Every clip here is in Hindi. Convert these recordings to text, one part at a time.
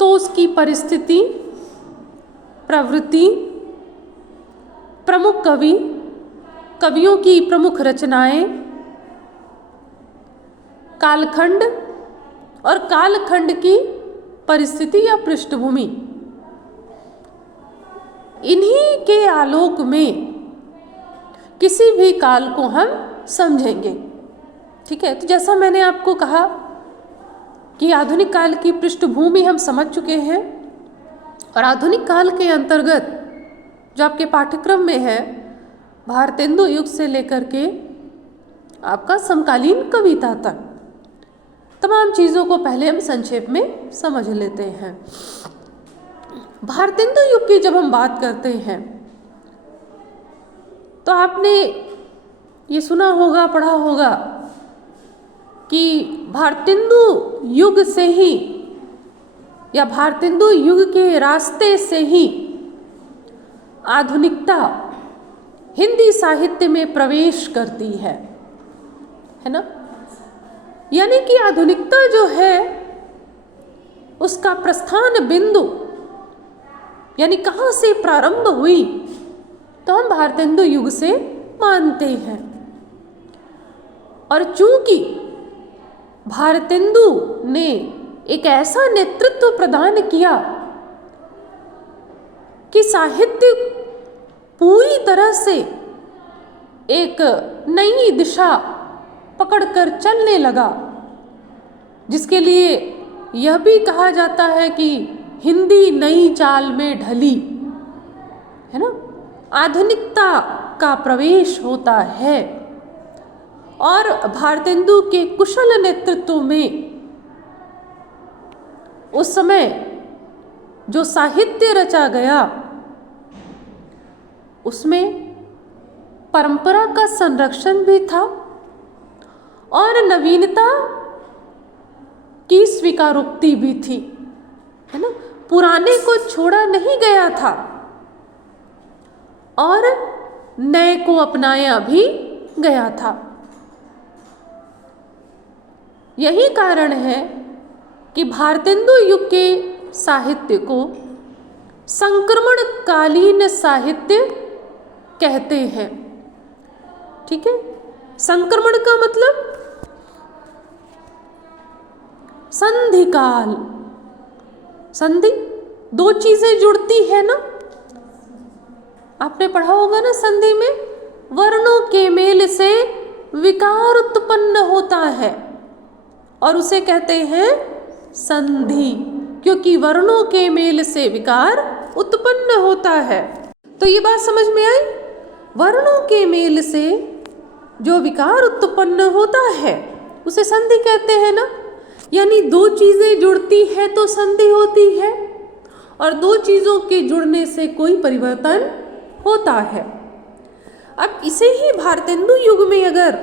तो उसकी परिस्थिति, प्रवृत्ति, प्रमुख कवि, कवियों की प्रमुख रचनाएं, कालखंड और कालखंड की परिस्थिति या पृष्ठभूमि, इन्हीं के आलोक में किसी भी काल को हम समझेंगे। ठीक है, तो जैसा मैंने आपको कहा कि आधुनिक काल की पृष्ठभूमि हम समझ चुके हैं, और आधुनिक काल के अंतर्गत जो आपके पाठ्यक्रम में है, भारतेंदु युग से लेकर के आपका समकालीन कविता तक तमाम चीज़ों को पहले हम संक्षेप में समझ लेते हैं। भारतेंदु युग की जब हम बात करते हैं तो आपने ये सुना होगा, पढ़ा होगा कि भारतेंदु युग से ही या भारतेंदु युग के रास्ते से ही आधुनिकता हिंदी साहित्य में प्रवेश करती है ना। यानी कि आधुनिकता जो है उसका प्रस्थान बिंदु यानी कहाँ से प्रारंभ हुई, तो हम भारतेंदु युग से मानते हैं। और चूंकि भारतेंदु ने एक ऐसा नेतृत्व प्रदान किया कि साहित्य पूरी तरह से एक नई दिशा पकड़कर चलने लगा, जिसके लिए यह भी कहा जाता है कि हिंदी नई चाल में ढली, है ना। आधुनिकता का प्रवेश होता है और भारतेंदु के कुशल नेतृत्व में उस समय जो साहित्य रचा गया उसमें परंपरा का संरक्षण भी था और नवीनता की स्वीकारोक्ति भी थी, है ना। पुराने को छोड़ा नहीं गया था और नए को अपनाया भी गया था। यही कारण है कि भारतेंदु युग के साहित्य को संक्रमणकालीन साहित्य कहते हैं। ठीक है, संक्रमण का मतलब संधि काल। संधि, दो चीजें जुड़ती है ना, आपने पढ़ा होगा ना, संधि में वर्णों के मेल से विकार उत्पन्न होता है और उसे कहते हैं संधि, क्योंकि वर्णों के मेल से विकार उत्पन्न होता है। तो ये बात समझ में आई, वर्णों के मेल से जो विकार उत्पन्न होता है उसे संधि कहते हैं ना। यानी दो चीजें जुड़ती है तो संधि होती है और दो चीजों के जुड़ने से कोई परिवर्तन होता है। अब इसे ही भारतेंदु युग में, अगर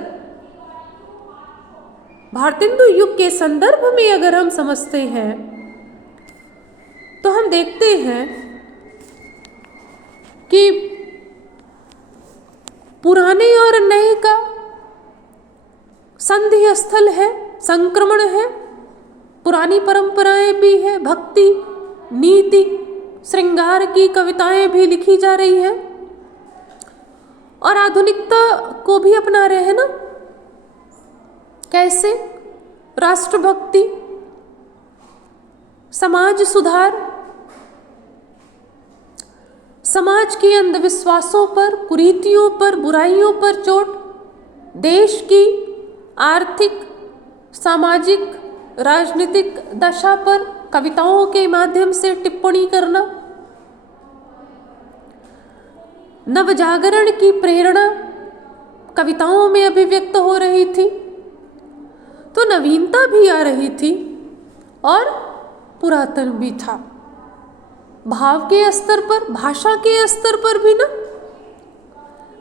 भारतेंदु युग के संदर्भ में अगर हम समझते हैं तो हम देखते हैं कि पुराने और नए का संधि स्थल है, संक्रमण है। पुरानी परंपराएं भी है, भक्ति, नीति, श्रृंगार की कविताएं भी लिखी जा रही है और आधुनिकता को भी अपना रहे हैं ना। कैसे? राष्ट्रभक्ति, समाज सुधार, समाज के अंधविश्वासों पर, कुरीतियों पर, बुराइयों पर चोट, देश की आर्थिक, सामाजिक, राजनीतिक दशा पर कविताओं के माध्यम से टिप्पणी करना, नवजागरण की प्रेरणा कविताओं में अभिव्यक्त हो रही थी। तो नवीनता भी आ रही थी और पुरातन भी था। भाव के स्तर पर, भाषा के स्तर पर भी ना,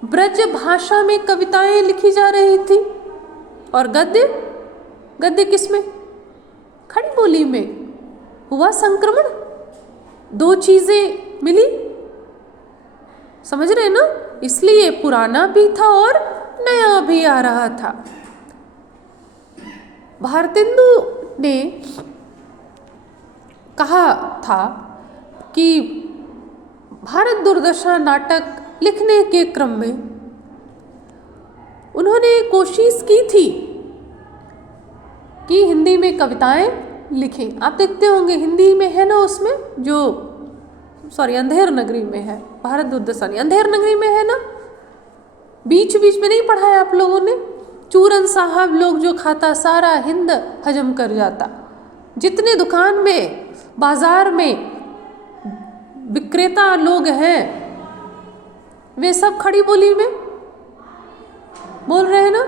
ब्रज भाषा में कविताएं लिखी जा रही थी और गद्य, गद्य किसमें? खड़ी बोली में। हुआ संक्रमण, दो चीजें मिली, समझ रहे ना। इसलिए पुराना भी था और नया भी आ रहा था। भारतेंदु ने कहा था कि भारत दुर्दशा नाटक लिखने के क्रम में उन्होंने कोशिश की थी कि हिंदी में कविताएं लिखें। आप देखते होंगे हिंदी में है ना, उसमें जो अंधेर नगरी में है, भारत दुर्दशा नहीं, अंधेर नगरी में है ना, बीच बीच में नहीं पढ़ा है आप लोगों ने? चूरन साहब लोग जो खाता सारा हिंद हजम कर जाता। जितने दुकान में बाजार में विक्रेता लोग हैं वे सब खड़ी बोली में बोल रहे हैं ना,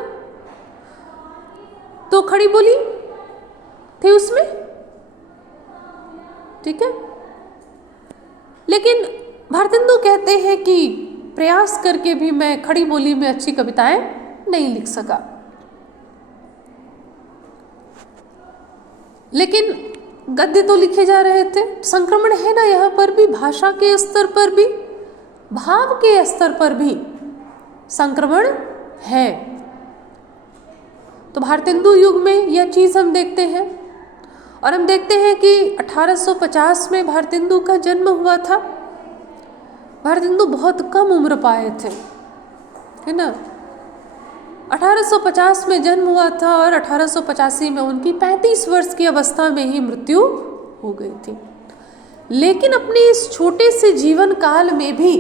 तो खड़ी बोली थी उसमें, ठीक है। लेकिन भारतेंदु कहते हैं कि प्रयास करके भी मैं खड़ी बोली में अच्छी कविताएं नहीं लिख सका। लेकिन गद्य तो लिखे जा रहे थे। संक्रमण है ना यहाँ पर भी, भाषा के स्तर पर भी, भाव के स्तर पर भी संक्रमण है। तो भारतेंदु युग में यह चीज़ हम देखते हैं। और हम देखते हैं कि 1850 में भारतेंदु का जन्म हुआ था। भारतेंदु बहुत कम उम्र पाए थे, है ना। 1850 में जन्म हुआ था और 1885 में उनकी 35 वर्ष की अवस्था में ही मृत्यु हो गई थी। लेकिन अपने इस छोटे से जीवन काल में भी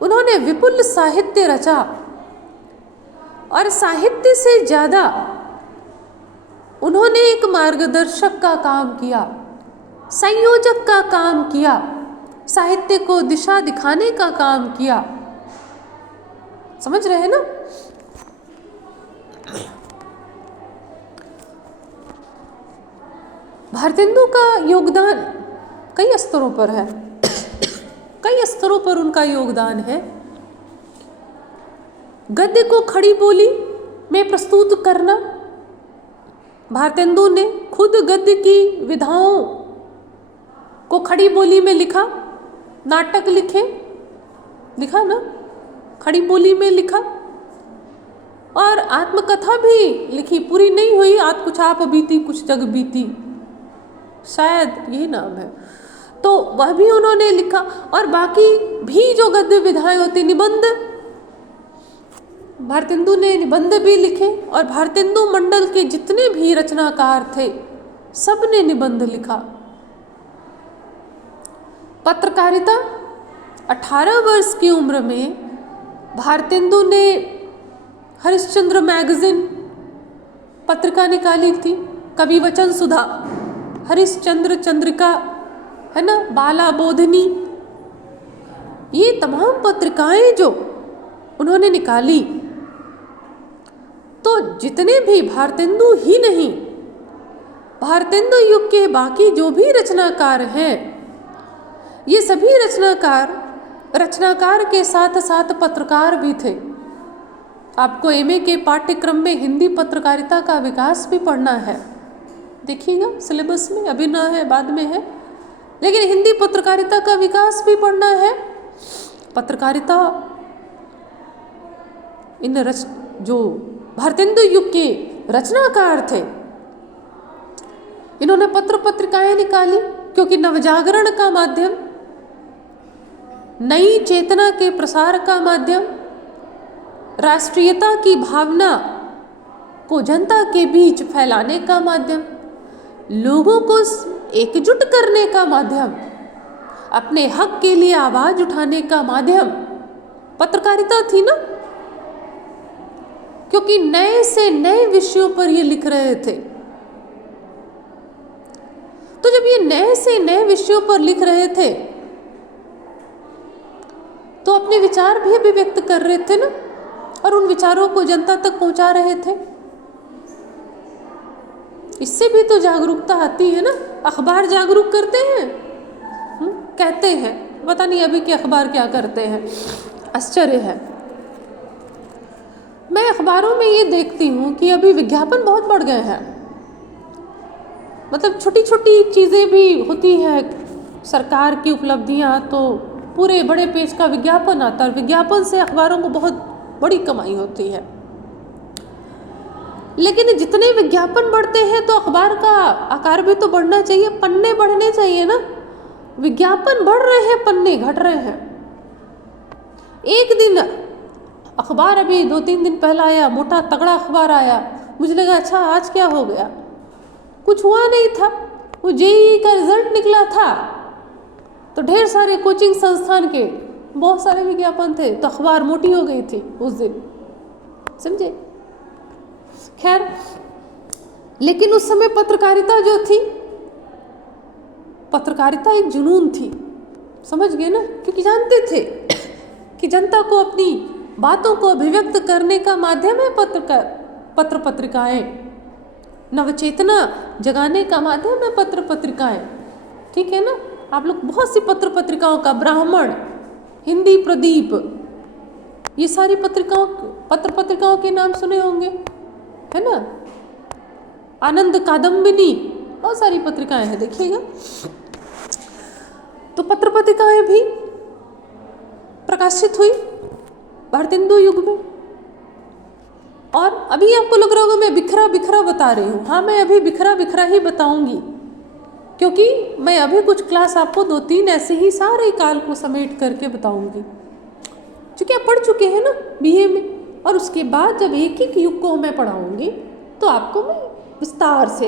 उन्होंने विपुल साहित्य रचा और साहित्य से ज़्यादा उन्होंने एक मार्गदर्शक का काम किया, संयोजक का काम किया, साहित्य को दिशा दिखाने का काम किया। समझ रहे हैं ना? भारतेंदु का योगदान कई स्तरों पर है, कई स्तरों पर उनका योगदान है। गद्य को खड़ी बोली में प्रस्तुत करना, भारतेंदु ने खुद गद्य की विधाओं को खड़ी बोली में लिखा, नाटक लिखा ना, खड़ी बोली में लिखा, और आत्मकथा भी लिखी, पूरी नहीं हुई, आज कुछ आप बीती कुछ जग बीती, शायद यही नाम है, तो वह भी उन्होंने लिखा। और बाकी भी जो गद्य विधाएं होती, निबंध, भारतेंदु ने निबंध भी लिखे। और भारतेंदु मंडल के जितने भी रचनाकार थे सब ने निबंध लिखा। पत्रकारिता, 18 वर्ष की उम्र में भारतेंदु ने हरिश्चंद्र मैगजीन पत्रिका निकाली थी, कवि वचन सुधा, हरिश्चंद्र चंद्रिका, है ना, बाला बोधिनी, ये तमाम पत्रिकाएं जो उन्होंने निकाली। तो जितने भी, भारतेंदु ही नहीं, भारतेंदु युग के बाकी जो भी रचनाकार हैं, ये सभी रचनाकार के साथ साथ पत्रकार भी थे। आपको एमए के पाठ्यक्रम में हिंदी पत्रकारिता का विकास भी पढ़ना है, देखिएगा सिलेबस में, अभी ना है बाद में है, लेकिन हिंदी पत्रकारिता का विकास भी पढ़ना है। पत्रकारिता जो भारतेंदु युग के रचनाकार थे, इन्होंने पत्र पत्रिकाएं निकाली, क्योंकि नवजागरण का माध्यम, नई चेतना के प्रसार का माध्यम, राष्ट्रीयता की भावना को जनता के बीच फैलाने का माध्यम, लोगों को एकजुट करने का माध्यम, अपने हक के लिए आवाज उठाने का माध्यम पत्रकारिता थी ना। क्योंकि नए से नए विषयों पर ये लिख रहे थे। तो जब ये नए से नए विषयों पर लिख रहे थे तो अपने विचार भी अभिव्यक्त कर रहे थे ना, और उन विचारों को जनता तक पहुंचा रहे थे। इससे भी तो जागरूकता आती है ना। अखबार जागरूक करते हैं, कहते हैं, पता नहीं अभी के अखबार क्या करते हैं, आश्चर्य है। मैं अखबारों में ये देखती हूँ कि अभी विज्ञापन बहुत बढ़ गए हैं। मतलब छोटी छोटी चीज़ें भी होती हैं, सरकार की उपलब्धियाँ, तो पूरे बड़े पेज का विज्ञापन आता है, और विज्ञापन से अखबारों को बहुत बड़ी कमाई होती है। लेकिन जितने विज्ञापन बढ़ते हैं तो अखबार का आकार भी तो बढ़ना चाहिए, पन्ने बढ़ने चाहिए ना। विज्ञापन बढ़ रहे हैं, पन्ने घट रहे हैं। एक दिन अखबार अभी 2-3 दिन पहला आया, मोटा तगड़ा अखबार आया, मुझे लगा अच्छा आज क्या हो गया, कुछ हुआ नहीं था। वो जेईई का रिजल्ट निकला था तो ढेर सारे कोचिंग संस्थान के बहुत सारे विज्ञापन थे, तो अखबार मोटी हो गई थी उस दिन, समझे। खैर, लेकिन उस समय पत्रकारिता जो थी, पत्रकारिता एक जुनून थी, समझ गए ना, क्योंकि जानते थे कि जनता को अपनी बातों को अभिव्यक्त करने का माध्यम है पत्र पत्रिकाएं, नवचेतना जगाने का माध्यम है पत्र पत्रिकाएं, ठीक है ना। आप लोग बहुत सी पत्र पत्रिकाओं का, ब्राह्मण, हिंदी प्रदीप, ये सारी पत्र पत्रिकाओं के नाम सुने होंगे, है ना। आनंद कादम्बिनी, बहुत सारी पत्रिकाएं हैं, देखिएगा। तो पत्र पत्रिकाएं भी प्रकाशित हुई भारतेंदु युग में। और अभी आपको लग रहा होगा मैं बिखरा बिखरा बता रही हूँ, हाँ मैं अभी बिखरा बिखरा ही बताऊंगी, क्योंकि मैं अभी कुछ क्लास आपको 2-3 ऐसे ही सारे काल को समेट करके बताऊंगी, क्योंकि आप पढ़ चुके हैं ना बीए में। और उसके बाद जब एक एक युग को मैं पढ़ाऊंगी तो आपको मैं विस्तार से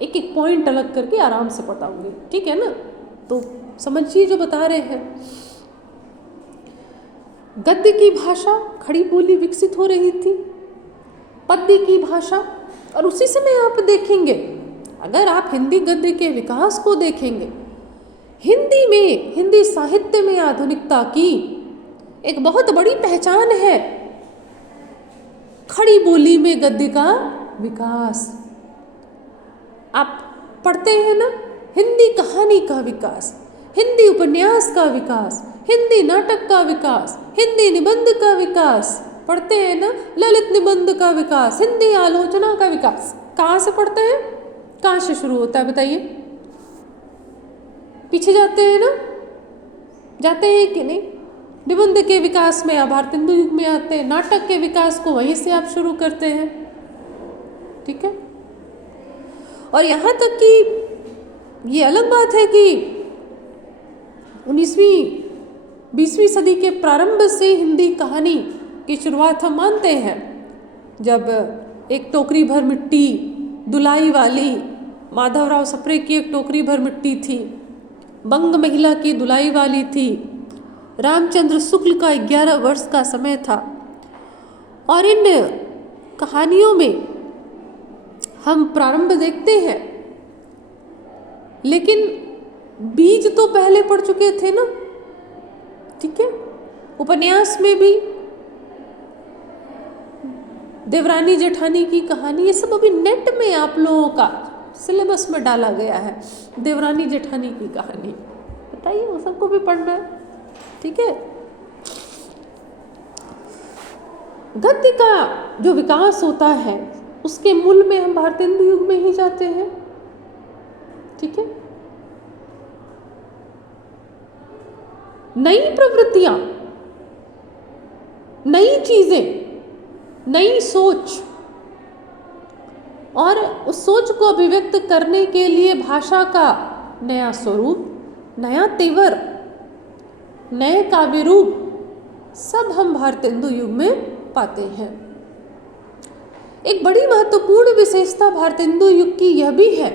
एक एक पॉइंट अलग करके आराम से बताऊंगी, ठीक है ना। तो समझिए जो बता रहे हैं। गद्य की भाषा, खड़ी बोली विकसित हो रही थी, पद्य की भाषा। और उसी समय आप देखेंगे, अगर आप हिंदी गद्य के विकास को देखेंगे, हिंदी में, हिंदी साहित्य में आधुनिकता की एक बहुत बड़ी पहचान है खड़ी बोली में गद्य का विकास। आप पढ़ते हैं ना, हिंदी कहानी का विकास, हिंदी उपन्यास का विकास, हिंदी नाटक का विकास, हिंदी निबंध का विकास, पढ़ते हैं ना, ललित निबंध का विकास, हिंदी आलोचना का विकास। कहाँ से पढ़ते हैं, कहाँ से शुरू होता है बताइए। पीछे जाते हैं ना, जाते हैं कि नहीं। निबंध के विकास में आप भारतेंदु युग में आते हैं, नाटक के विकास को वहीं से आप शुरू करते हैं, ठीक है। और यहाँ तक कि ये अलग बात है कि 19वीं-20वीं सदी के प्रारंभ से हिंदी कहानी की शुरुआत हम मानते हैं, जब एक टोकरी भर मिट्टी, दुलाई वाली, माधवराव सप्रे की एक टोकरी भर मिट्टी थी, बंग महिला की दुलाई वाली थी, रामचंद्र शुक्ल का 11 वर्ष का समय था। और इन कहानियों में हम प्रारंभ देखते हैं, लेकिन बीज तो पहले पढ़ चुके थे ना, ठीक है। उपन्यास में भी देवरानी जेठानी की कहानी, ये सब अभी नेट में आप लोगों का सिलेबस में डाला गया है। देवरानी जेठानी की कहानी बताइए, वो सबको भी पढ़ना है, ठीक है। गद्य का जो विकास होता है उसके मूल में हम भारतेंदु युग में ही जाते हैं, ठीक है। नई प्रवृत्तियां, नई चीजें, नई सोच, और उस सोच को अभिव्यक्त करने के लिए भाषा का नया स्वरूप, नया तेवर, नए काव्य रूप, सब हम भारतेंदु युग में पाते हैं। एक बड़ी महत्वपूर्ण विशेषता भारतेंदु युग की यह भी है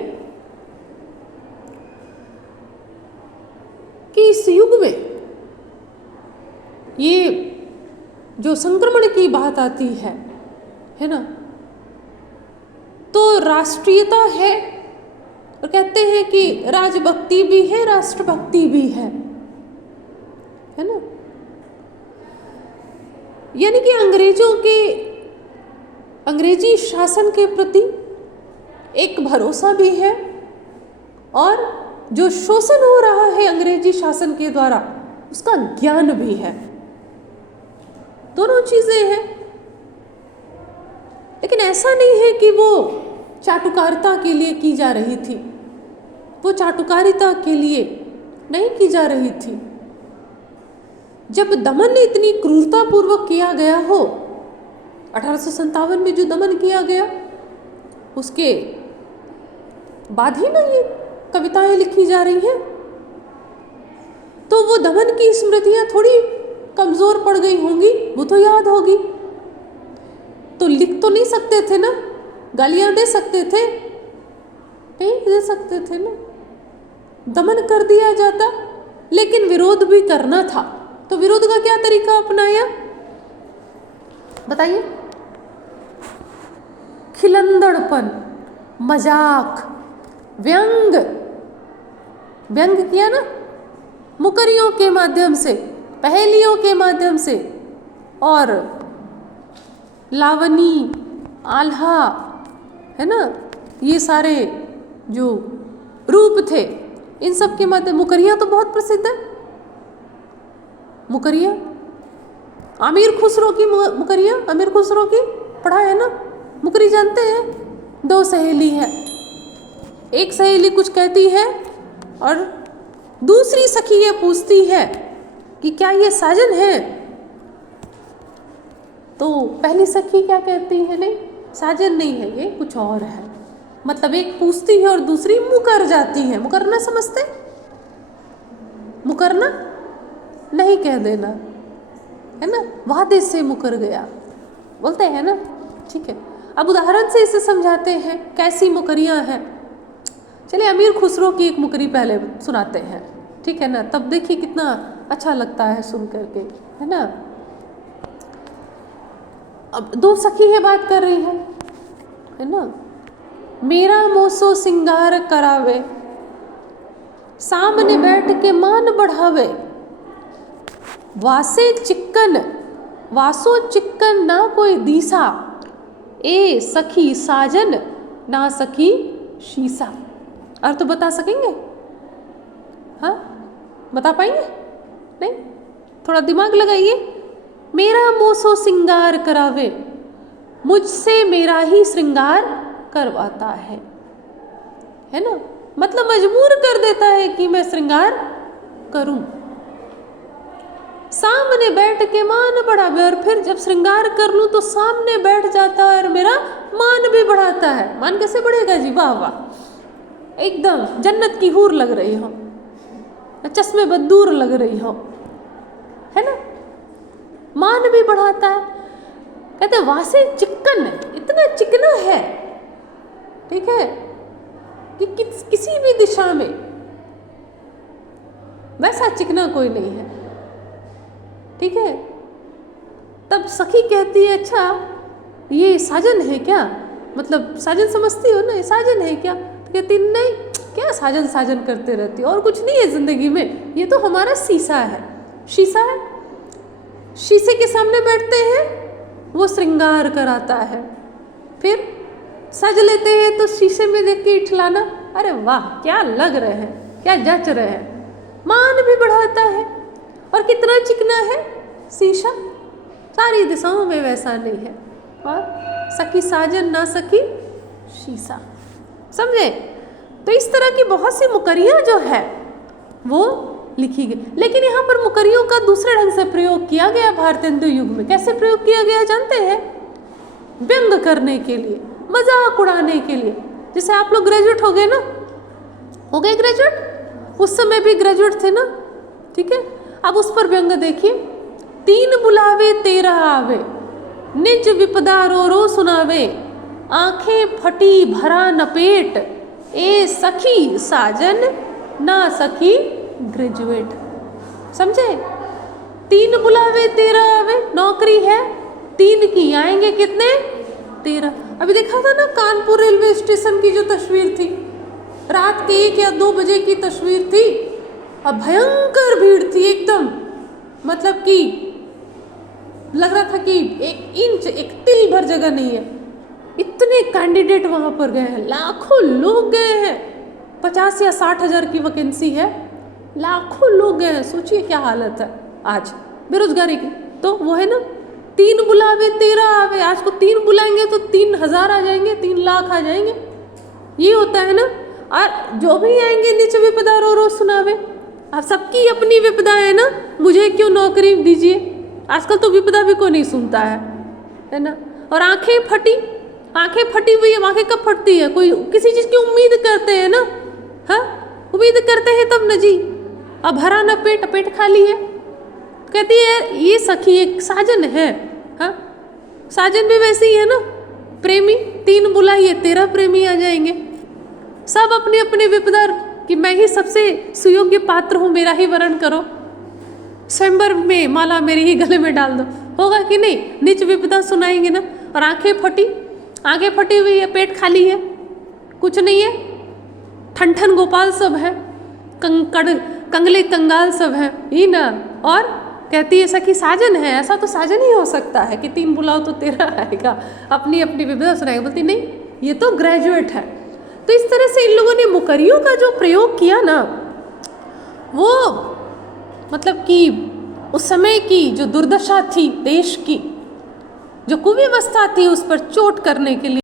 कि इस युग में ये जो संक्रमण की बात आती है ना, तो राष्ट्रीयता है, और कहते हैं कि राजभक्ति भी है, राष्ट्रभक्ति भी है ना। यानी कि अंग्रेजी शासन के प्रति एक भरोसा भी है, और जो शोषण हो रहा है अंग्रेजी शासन के द्वारा उसका ज्ञान भी है। दोनों चीजें हैं। लेकिन ऐसा नहीं है कि वो चाटुकारिता के लिए की जा रही थी, वो चाटुकारिता के लिए नहीं की जा रही थी। जब दमन इतनी क्रूरता पूर्वक किया गया हो, 1857 में जो दमन किया गया, उसके बाद ही ना ये कविताएं लिखी जा रही हैं। तो वो दमन की स्मृतियां थोड़ी कमजोर पड़ गई होंगी, वो तो याद होगी। तो लिख तो नहीं सकते थे ना, गालियां दे सकते थे? नहीं दे सकते थे ना, दमन कर दिया जाता। लेकिन विरोध भी करना था, तो विरोध का क्या तरीका अपनाया बताइए? खिलंदड़पन, मजाक, व्यंग। व्यंग किया ना, मुकरियों के माध्यम से, पहेलियों के माध्यम से, और लावनी, आल्हा, है ना, ये सारे जो रूप थे, इन सब के माध्यम। मुकरियाँ तो बहुत प्रसिद्ध है। मुकरियाँ, अमीर खुसरो की मुकरियाँ, अमीर खुसरो की पढ़ा है ना। मुकरी जानते हैं? दो सहेली है, एक सहेली कुछ कहती है और दूसरी सखी ये पूछती है कि क्या ये साजन है? तो पहली सखी क्या कहती है? नहीं, साजन नहीं है, ये कुछ और है। मतलब एक पूछती है और दूसरी मुकर जाती है। मुकरना समझते? मुकरना नहीं कह देना, है ना, वादे से मुकर गया बोलते हैं ना। ठीक है, अब उदाहरण से इसे समझाते हैं कैसी मुकरियां हैं। चलिए अमीर खुसरो की एक मुकरी पहले सुनाते हैं, ठीक है ना, तब देखिए कितना अच्छा लगता है सुन करके, है ना। अब दो सखी है बात कर रही है ना। मेरा मोसो सिंगार करावे, सामने बैठ के मान बढ़ावे, वासे चिक्कन, वासो चिक्कन ना कोई दीसा, ए सखी साजन ना सखी शीसा। अर्थ तो बता सकेंगे? हाँ, बता पाएंगे? नहीं, थोड़ा दिमाग लगाइए। मेरा मोसो सिंगार करावे, मुझसे मेरा ही श्रृंगार करवाता है ना। मतलब मजबूर कर देता है कि मैं श्रृंगार करूं। सामने बैठ के मान बढ़ावे, और फिर जब श्रृंगार कर लूं तो सामने बैठ जाता है और मेरा मान भी बढ़ाता है। मान कैसे बढ़ेगा जी? वाह वाह, एकदम जन्नत की हूर लग रही हो, चश्मे बदूर लग रही हो, है ना। मान भी बढ़ाता है। कहते वासे चिकन, इतना चिकना है, ठीक है, कि किसी भी दिशा में वैसा चिकना कोई नहीं है, ठीक है। तब सखी कहती है अच्छा ये साजन है क्या? मतलब साजन समझती हो ना, ये साजन है क्या? तो कहती नहीं, क्या साजन साजन करते रहती हो, और कुछ नहीं है जिंदगी में, ये तो हमारा शीशा है। शीशा है, शीशे के सामने बैठते हैं, वो श्रृंगार कराता है, फिर सज लेते हैं तो शीशे में देख के इठलाना, अरे वाह क्या लग रहे हैं, क्या जच रहे हैं। मान भी बढ़ाता है, और कितना चिकना है शीशा, सारी दिशाओं में वैसा नहीं है। और सखी साजन ना सखी शीशा, समझे। तो इस तरह की बहुत सी मुकरियाँ जो है वो लिखी गई। लेकिन यहाँ पर मुकरियों का दूसरे ढंग से प्रयोग किया गया भारतेंदु युग में। कैसे प्रयोग किया गया जानते हैं? व्यंग करने के लिए, मजाक उड़ाने के लिए। जैसे आप लोग ग्रेजुएट हो गए ना, हो गए ग्रेजुएट, उस समय भी ग्रेजुएट थे ना, ठीक है। अब उस पर व्यंग देखिए। तीन बुलावे तेरह आवे, निज विपदा रो रो सुनावे, आंखें फटी भरा नपेट, ए सखी साजन ना सखी ग्रेजुएट। समझे? तीन बुलावे तेरह आवे, नौकरी है तीन की, आएंगे कितने? 13। अभी देखा था ना कानपुर रेलवे स्टेशन की जो तस्वीर थी, रात के 1 या 2 बजे की तस्वीर थी, अब भयंकर भीड़ थी एकदम। मतलब कि लग रहा था कि 1 इंच, 1 तिल भर जगह नहीं है, इतने कैंडिडेट वहां पर गए हैं, लाखों लोग गए हैं। 50 या 60 हज़ार की वैकेंसी है, लाखों लोग गए हैं। सोचिए क्या हालत है आज बेरोजगारी की। तो वो है ना, 3 बुलावे 13 आवे। आज को 3 बुलाएंगे तो 3000 आ जाएंगे, 3 लाख आ जाएंगे, ये होता है ना। और जो भी आएंगे नीचे विपदा रो रो सुनावे। अब सबकी अपनी विपदा है ना, मुझे क्यों नौकरी दीजिए। आजकल तो विपदा भी कोई नहीं सुनता है ना। और आंखें फटी, आंखें फटी हुई है, आंखें कब फटती है? कोई किसी चीज की उम्मीद करते हैं ना, हाँ उम्मीद करते हैं तब न जी। अब भरा न पेट, पेट खाली है। कहती है ये सखी एक साजन है, हाँ साजन भी वैसे ही है ना, प्रेमी। 3 बुलाइए 13 प्रेमी आ जाएंगे, सब अपने अपने विपदा कि मैं ही सबसे सुयोग्य पात्र हूँ, मेरा ही वरण करो, स्वयंवर में माला मेरे ही गले में डाल दो। होगा कि नहीं? निज विपदा सुनाएंगे ना। और आंखें फटी हुई है, पेट खाली है, कुछ नहीं है, ठन गोपाल सब है, कंगले कंगाल सब है ही ना। और कहती है सखी साजन है, ऐसा तो साजन ही हो सकता है कि 3 बुलाओ तो 13 आएगा, अपनी अपनी विपदा सुनाएगा। बोलती नहीं, ये तो ग्रेजुएट है। तो इस तरह से इन लोगों ने मुकरियों का जो प्रयोग किया ना, वो मतलब कि उस समय की जो दुर्दशा थी देश की, जो कुव्यवस्था थी, उस पर चोट करने के लिए